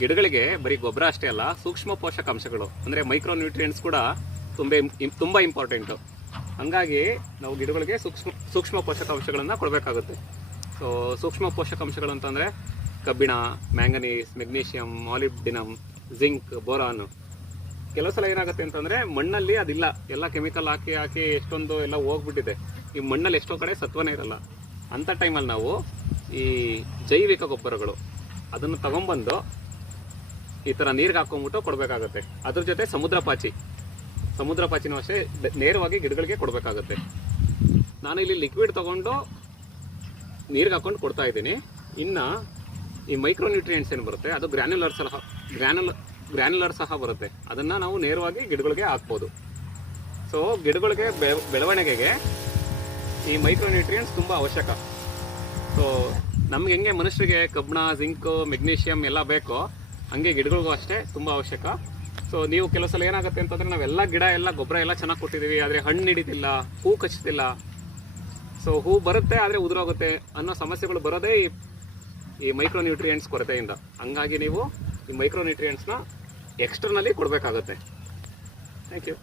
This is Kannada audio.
ಗಿಡಗಳಿಗೆ ಬರೀ ಗೊಬ್ಬರ ಅಷ್ಟೇ ಅಲ್ಲ, ಸೂಕ್ಷ್ಮ ಪೋಷಕಾಂಶಗಳು ಅಂದರೆ ಮೈಕ್ರೋ ನ್ಯೂಟ್ರಿಯೆಂಟ್ಸ್ ಕೂಡ ತುಂಬ ಇಂಪಾರ್ಟೆಂಟು. ಹಂಗಾಗಿ ನಾವು ಗಿಡಗಳಿಗೆ ಸೂಕ್ಷ್ಮ ಪೋಷಕಾಂಶಗಳನ್ನು ಕೊಡಬೇಕಾಗುತ್ತೆ. ಸೊ ಸೂಕ್ಷ್ಮ ಪೋಷಕಾಂಶಗಳು ಅಂತಂದರೆ ಕಬ್ಬಿಣ, manganese, magnesium, molybdenum, zinc, boron. ಕೆಲವು ಸಲ ಏನಾಗುತ್ತೆ ಅಂತಂದರೆ ಮಣ್ಣಲ್ಲಿ ಅದಿಲ್ಲ, ಎಲ್ಲ ಕೆಮಿಕಲ್ ಹಾಕಿ ಎಷ್ಟೊಂದು ಎಲ್ಲ ಹೋಗ್ಬಿಟ್ಟಿದೆ. ಈ ಮಣ್ಣಲ್ಲಿ ಎಷ್ಟೋ ಕಡೆ ಸತ್ವನೇ ಇರಲ್ಲ. ಅಂಥ ಟೈಮಲ್ಲಿ ನಾವು ಈ ಜೈವಿಕ ಗೊಬ್ಬರಗಳು ಅದನ್ನು ತಗೊಂಬಂದು ಈ ಥರ ನೀರಿಗೆ ಹಾಕೊಂಡ್ಬಿಟ್ಟು ಕೊಡಬೇಕಾಗತ್ತೆ. ಅದ್ರ ಜೊತೆ ಸಮುದ್ರ ಪಾಚಿನೂ ಅಷ್ಟೇ ನೇರವಾಗಿ ಗಿಡಗಳಿಗೆ ಕೊಡಬೇಕಾಗತ್ತೆ. ನಾನು ಇಲ್ಲಿ ಲಿಕ್ವಿಡ್ ತಗೊಂಡು ನೀರಿಗೆ ಹಾಕೊಂಡು ಕೊಡ್ತಾ ಇದ್ದೀನಿ. ಇನ್ನು ಈ ಮೈಕ್ರೋ ನ್ಯೂಟ್ರಿಯೆಂಟ್ಸ್ ಏನು ಬರುತ್ತೆ ಅದು ಗ್ರ್ಯಾನ್ಯುಲರ್ ಸಹ ಬರುತ್ತೆ. ಅದನ್ನು ನಾವು ನೇರವಾಗಿ ಗಿಡಗಳಿಗೆ ಹಾಕ್ಬೋದು. ಸೊ ಗಿಡಗಳಿಗೆ ಬೆಳವಣಿಗೆಗೆ ಈ ಮೈಕ್ರೋ ನ್ಯೂಟ್ರಿಯೆಂಟ್ಸ್ ತುಂಬ ಅವಶ್ಯಕ. ಸೊ ನಮ್ಗೆ ಹೆಂಗೆ ಮನುಷ್ಯರಿಗೆ ಕಬ್ಬಿಣ, ಜಿಂಕು, ಮೆಗ್ನೀಷಿಯಮ್ ಎಲ್ಲ ಬೇಕೋ ಹಂಗೆ ಗಿಡಗಳಿಗೂ ಅಷ್ಟೇ ತುಂಬ ಅವಶ್ಯಕ. ಸೊ ನೀವು ಕೆಲವು ಸಲ ಏನಾಗುತ್ತೆ ಅಂತಂದರೆ ನಾವೆಲ್ಲ ಗಿಡ ಎಲ್ಲ ಗೊಬ್ಬರ ಎಲ್ಲ ಚೆನ್ನಾಗಿ ಕೊಟ್ಟಿದ್ದೀವಿ, ಆದರೆ ಹಣ್ಣು ಹಿಡಿತಿಲ್ಲ, ಹೂ ಕಚ್ಚುತ್ತಿಲ್ಲ. ಸೊ ಹೂ ಬರುತ್ತೆ ಆದರೆ ಉದುರೋಗುತ್ತೆ ಅನ್ನೋ ಸಮಸ್ಯೆಗಳು ಬರೋದೇ ಈ ಮೈಕ್ರೋ ನ್ಯೂಟ್ರಿಯೆಂಟ್ಸ್ ಕೊರತೆಯಿಂದ. ಹಂಗಾಗಿ ನೀವು ಈ ಮೈಕ್ರೋ ನ್ಯೂಟ್ರಿಯೆಂಟ್ಸ್ನ ಎಕ್ಸ್ಟರ್ನಲ್ಲಿ ಕೊಡಬೇಕಾಗುತ್ತೆ. Thank you.